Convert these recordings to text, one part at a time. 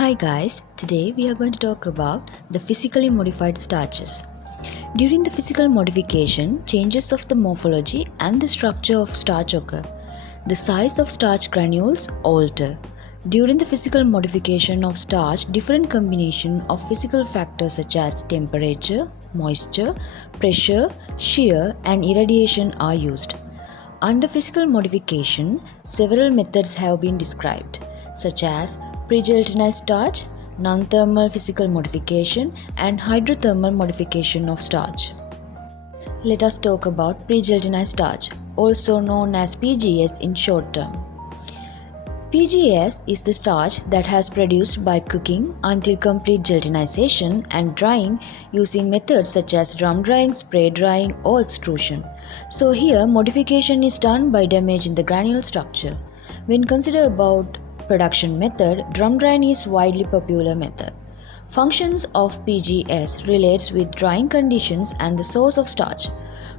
Hi guys, today we are going to talk about the physically modified starches. During the physical modification, changes of the morphology and the structure of starch occur. The size of starch granules alter. During the physical modification of starch, different combination of physical factors such as temperature, moisture, pressure, shear and irradiation are used. Under physical modification, several methods have been described, such as pregelatinized starch, non-thermal physical modification, and hydrothermal modification of starch. Let us talk about pregelatinized starch, also known as PGS in short term. PGS is the starch that has produced by cooking until complete gelatinization and drying using methods such as drum drying, spray drying, or extrusion. So here modification is done by damaging the granule structure. When considered about production method, drum drying is widely popular method. Functions of PGS relates with drying conditions and the source of starch.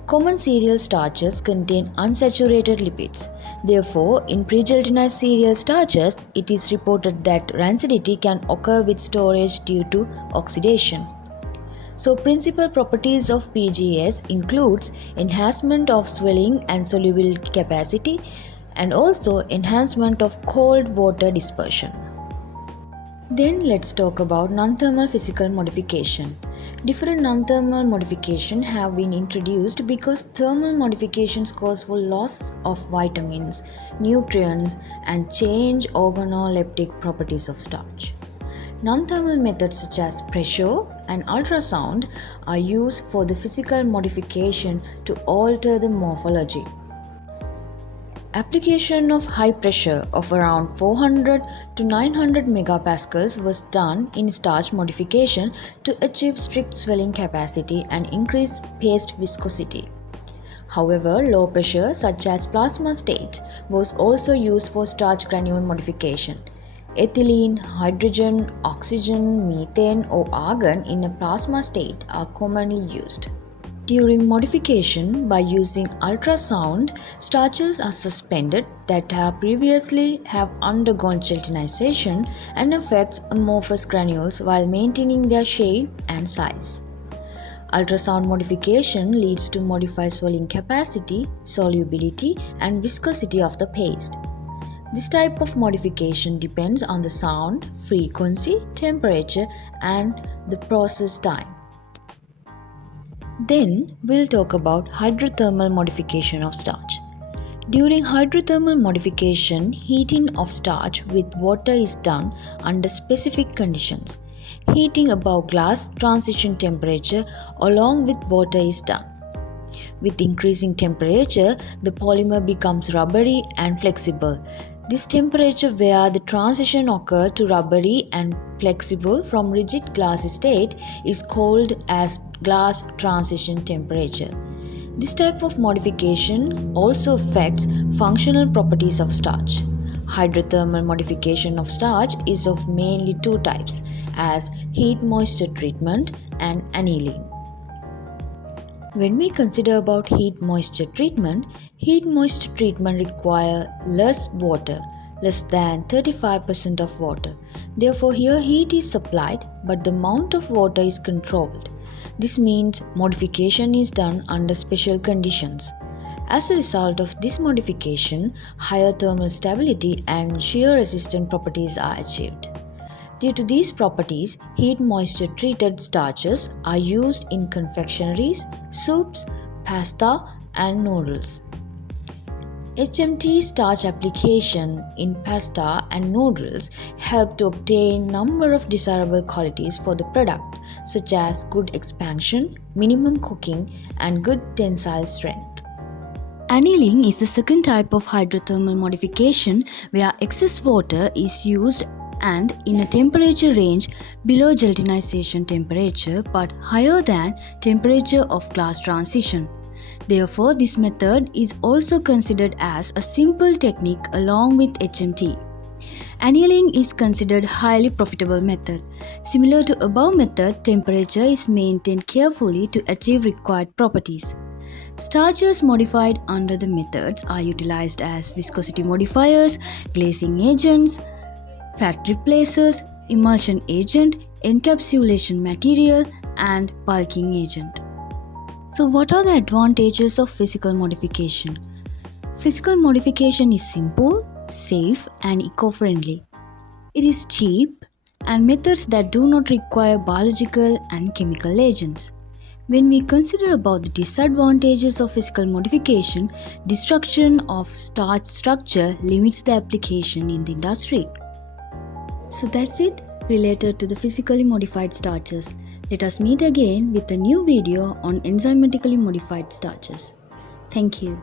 Common cereal starches contain unsaturated lipids. Therefore, in pregelatinized cereal starches, it is reported that rancidity can occur with storage due to oxidation. So, principal properties of PGS includes enhancement of swelling and solubility capacity and also enhancement of cold water dispersion. Then let's talk about non-thermal physical modification. Different non-thermal modifications have been introduced because thermal modifications cause for loss of vitamins, nutrients, and change organoleptic properties of starch. Non-thermal methods such as pressure and ultrasound are used for the physical modification to alter the morphology. Application of high pressure of around 400 to 900 megapascals was done in starch modification to achieve strict swelling capacity and increase paste viscosity. However, low pressure such as plasma state was also used for starch granule modification. Ethylene, hydrogen, oxygen, methane or argon in a plasma state are commonly used. During modification by using ultrasound, starches are suspended that have previously undergone gelatinization and affects amorphous granules while maintaining their shape and size. Ultrasound modification leads to modified swelling capacity, solubility, and viscosity of the paste. This type of modification depends on the sound, frequency, temperature, and the process time. Then we'll talk about hydrothermal modification of starch. During hydrothermal modification, heating of starch with water is done under specific conditions. Heating above glass transition temperature along with water is done. With increasing temperature, the polymer becomes rubbery and flexible. This temperature where the transition occurs to rubbery and flexible from rigid glass state is called as glass transition temperature. This type of modification also affects functional properties of starch. Hydrothermal modification of starch is of mainly two types as heat moisture treatment and annealing. When we consider about heat moisture treatment require less water, less than 35% of water. Therefore, here heat is supplied but the amount of water is controlled. This means modification is done under special conditions. As a result of this modification, higher thermal stability and shear resistant properties are achieved. Due to these properties, heat moisture treated starches are used in confectioneries, soups, pasta, and noodles. HMT starch application in pasta and noodles help to obtain number of desirable qualities for the product such as good expansion, minimum cooking, and good tensile strength. Annealing is the second type of hydrothermal modification where excess water is used and in a temperature range below gelatinization temperature but higher than temperature of glass transition. Therefore, this method is also considered as a simple technique along with HMT. Annealing is considered highly profitable method. Similar to above method, temperature is maintained carefully to achieve required properties. Starches modified under the methods are utilized as viscosity modifiers, glazing agents, fat replacers, emulsion agent, encapsulation material, and bulking agent. So what are the advantages of physical modification? Physical modification is simple, safe, and eco-friendly. It is cheap and methods that do not require biological and chemical agents. When we consider about the disadvantages of physical modification, destruction of starch structure limits the application in the industry. So that's it related to the physically modified starches. Let us meet again with a new video on enzymatically modified starches. Thank you.